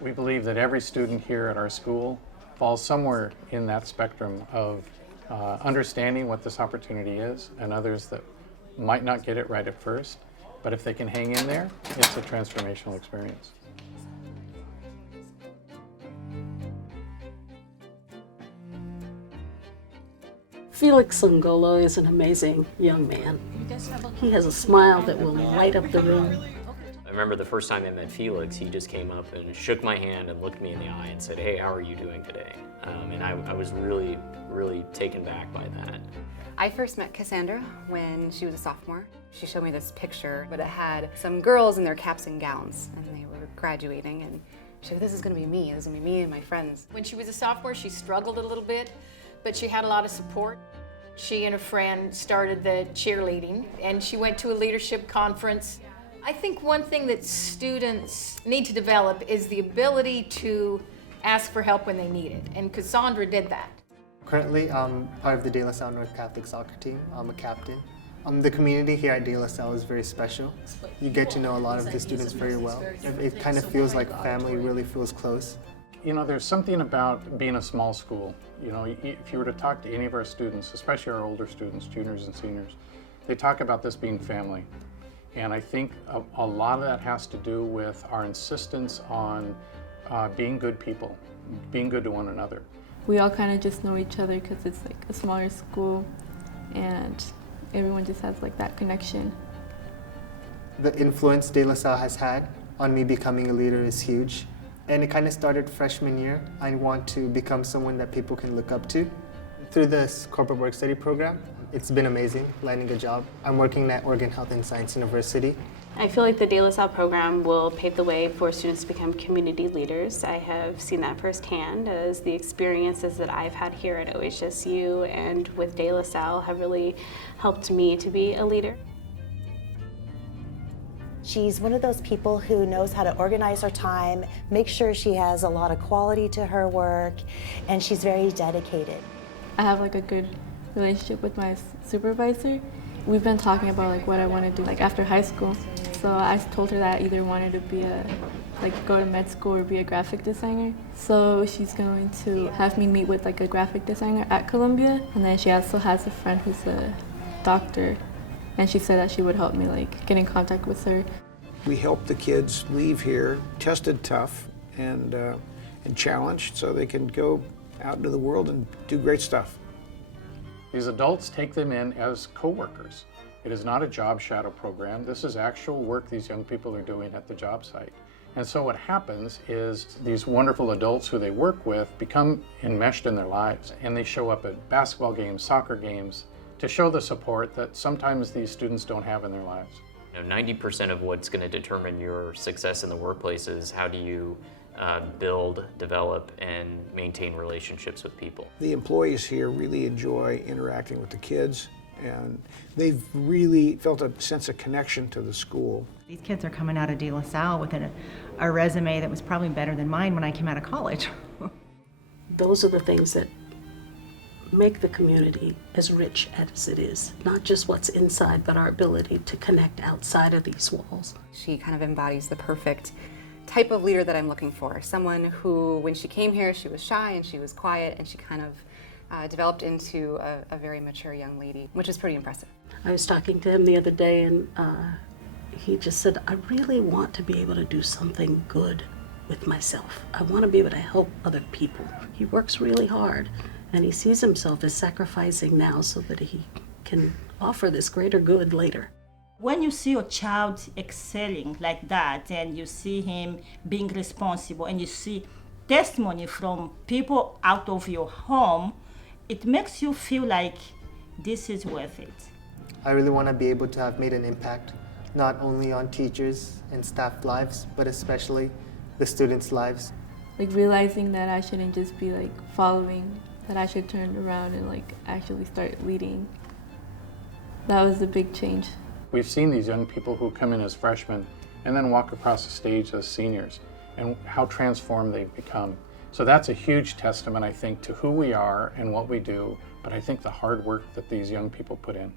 We believe that every student here at our school falls somewhere in that spectrum of understanding what this opportunity is, and others that might not get it right at first, but if they can hang in there, it's a transformational experience. Felix Songolo is an amazing young man. He has a smile that will light up the room. I remember the first time I met Felix, he just came up and shook my hand and looked me in the eye and said, "Hey, how are you doing today?" And I was really, really taken back by that. I first met Cassandra when she was a sophomore. She showed me this picture, but it had some girls in their caps and gowns, and they were graduating, and she said, "This is gonna be me. This is gonna be me and my friends." When she was a sophomore, she struggled a little bit, but she had a lot of support. She and a friend started the cheerleading, and she went to a leadership conference. I think one thing that students need to develop is the ability to ask for help when they need it, and Cassandra did that. Currently, I'm part of the De La Salle North Catholic soccer team. I'm a captain. The community here at De La Salle is very special. You get to know a lot of the students very well. It kind of feels like family, really feels close. You know, there's something about being a small school. You know, if you were to talk to any of our students, especially our older students, juniors and seniors, they talk about this being family. And I think a lot of that has to do with our insistence on being good people, being good to one another. We all kind of just know each other because it's like a smaller school and everyone just has like that connection. The influence De La Salle has had on me becoming a leader is huge. And it kind of started freshman year. I want to become someone that people can look up to. Through this corporate work study program, it's been amazing landing a job. I'm working at Oregon Health and Science University. I feel like the De La Salle program will pave the way for students to become community leaders. I have seen that firsthand as the experiences that I've had here at OHSU and with De La Salle have really helped me to be a leader. She's one of those people who knows how to organize her time, make sure she has a lot of quality to her work, and she's very dedicated. I have like a good relationship with my supervisor. We've been talking about like what I want to do like after high school. So I told her that I either wanted to be go to med school or be a graphic designer. So she's going to have me meet with like a graphic designer at Columbia, and then she also has a friend who's a doctor. And she said that she would help me like get in contact with her. We helped the kids leave here tested tough and challenged so they can go out into the world and do great stuff. These adults take them in as co-workers. It is not a job shadow program. This is actual work these young people are doing at the job site. And so what happens is these wonderful adults who they work with become enmeshed in their lives, and they show up at basketball games, soccer games, to show the support that sometimes these students don't have in their lives. 90% of what's going to determine your success in the workplace is how do you build, develop, and maintain relationships with people. The employees here really enjoy interacting with the kids, and they've really felt a sense of connection to the school. These kids are coming out of De La Salle with a resume that was probably better than mine when I came out of college. Those are the things that make the community as rich as it is. Not just what's inside, but our ability to connect outside of these walls. She kind of embodies the perfect type of leader that I'm looking for. Someone who, when she came here, she was shy and she was quiet, and she kind of developed into a very mature young lady, which is pretty impressive. I was talking to him the other day, and he just said, "I really want to be able to do something good with myself. I want to be able to help other people." He works really hard, and he sees himself as sacrificing now so that he can offer this greater good later. When you see your child excelling like that, and you see him being responsible, and you see testimony from people out of your home, it makes you feel like this is worth it. I really want to be able to have made an impact, not only on teachers and staff lives, but especially the students' lives. Like realizing that I shouldn't just be like following, that I should turn around and like actually start leading. That was a big change. We've seen these young people who come in as freshmen and then walk across the stage as seniors, and how transformed they've become. So that's a huge testament, I think, to who we are and what we do, but I think the hard work that these young people put in.